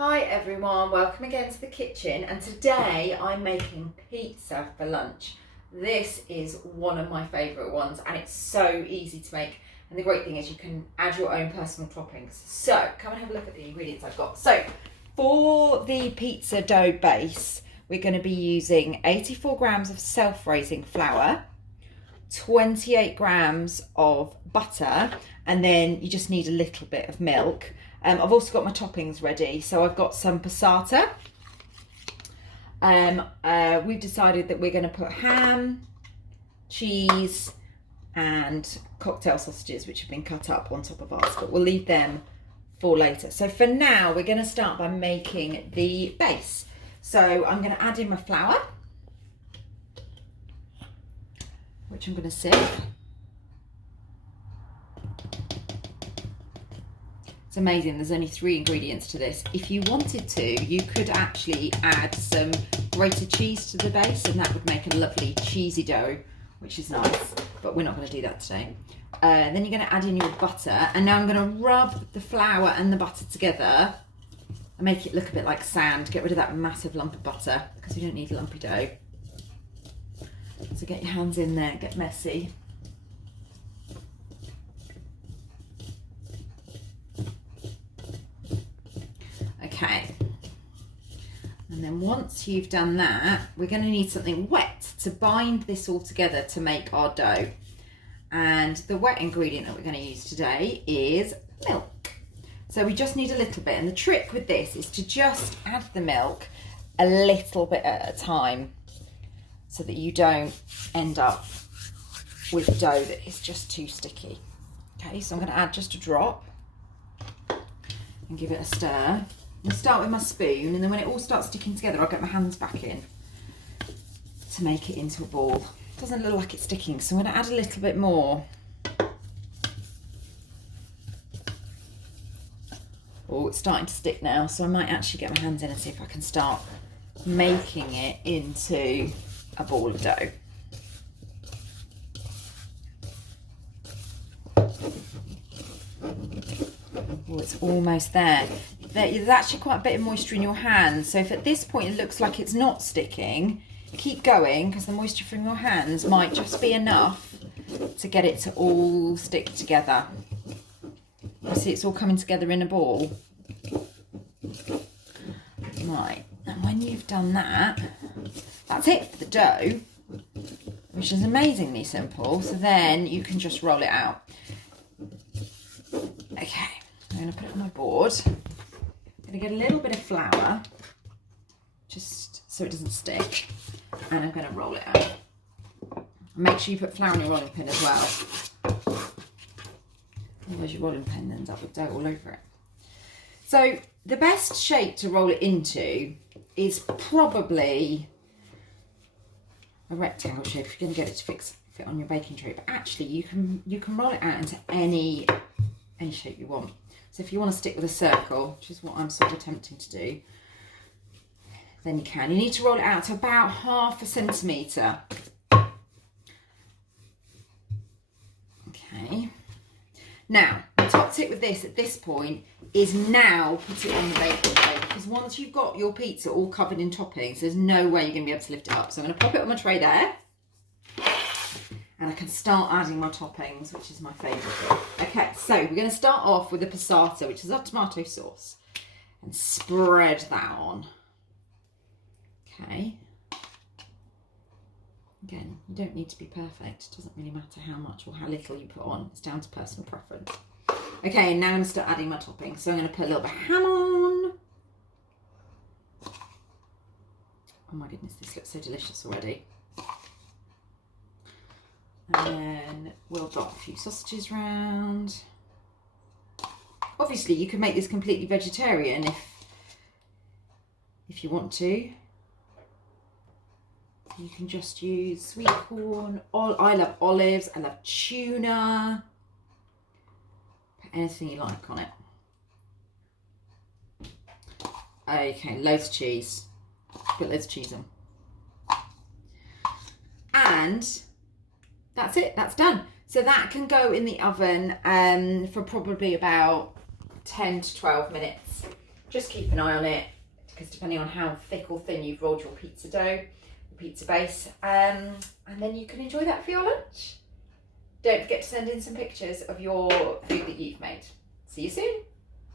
Hi everyone, welcome again to the kitchen, and today I'm making pizza for lunch. This is one of my favourite ones and it's so easy to make, and the great thing is you can add your own personal toppings. So come and have a look at the ingredients I've got. So for the pizza dough base, we're going to be using 84 grams of self-raising flour, 28 grams of butter, and then you just need a little bit of milk. I've also got my toppings ready. So I've got some passata. We've decided that we're going to put ham, cheese and cocktail sausages which have been cut up on top of ours, but we'll leave them for later. So for now we're going to start by making the base. So I'm going to add in my flour, which I'm going to sieve. It's amazing, there's only 3 ingredients to this. If you wanted to, you could actually add some grated cheese to the base and that would make a lovely cheesy dough, which is nice, but we're not going to do that today. Then you're going to add in your butter, and now I'm going to rub the flour and the butter together and make it look a bit like sand. Get rid of that massive lump of butter because we don't need lumpy dough. So get your hands in there, get messy. Okay, and then once you've done that, we're going to need something wet to bind this all together to make our dough. And the wet ingredient that we're going to use today is milk. So we just need a little bit, and the trick with this is to just add the milk a little bit at a time so that you don't end up with dough that is just too sticky. Okay, so I'm going to add just a drop and give it a stir. I'll start with my spoon, and then when it all starts sticking together, I'll get my hands back in to make it into a ball. It doesn't look like it's sticking, so I'm going to add a little bit more. Oh, it's starting to stick now, so I might actually get my hands in and see if I can start making it into a ball of dough. Oh, it's almost there. There's actually quite a bit of moisture in your hands, so if at this point it looks like it's not sticking, keep going, because the moisture from your hands might just be enough to get it to all stick together. You see it's all coming together in a ball. Right, and when you've done that, that's it for the dough, which is amazingly simple. So then you can just roll it out. Okay, I'm going to put it on my board. I'm going to get a little bit of flour, just so it doesn't stick, and I'm going to roll it out. Make sure you put flour in your rolling pin as well, otherwise your rolling pin ends up with dough all over it. So the best shape to roll it into is probably a rectangle shape if you're going to get it to fit on your baking tray, but actually you can roll it out into any shape you want. So if you want to stick with a circle, which is what I'm sort of attempting to do, then you can. You need to roll it out to about 1/2 centimetre. Okay. Now, the top tip with this at this point is now put it on the baking tray, because once you've got your pizza all covered in toppings, there's no way you're going to be able to lift it up. So I'm going to pop it on my tray there. And I can start adding my toppings, which is my favourite. Okay, so we're going to start off with the passata, which is our tomato sauce, and spread that on. Okay. Again, you don't need to be perfect. It doesn't really matter how much or how little you put on. It's down to personal preference. Okay, now I'm going to start adding my toppings. So I'm going to put a little bit of ham on. Oh my goodness, this looks so delicious already. And then we'll drop a few sausages round. Obviously, you can make this completely vegetarian if you want to. You can just use sweet corn. I love olives. I love tuna. Put anything you like on it. Okay, loads of cheese. Put loads of cheese on. And that's it, that's done. So that can go in the oven for probably about 10 to 12 minutes. Just keep an eye on it, because depending on how thick or thin you've rolled your pizza dough, the pizza base, and then you can enjoy that for your lunch. Don't forget to send in some pictures of your food that you've made. See you soon.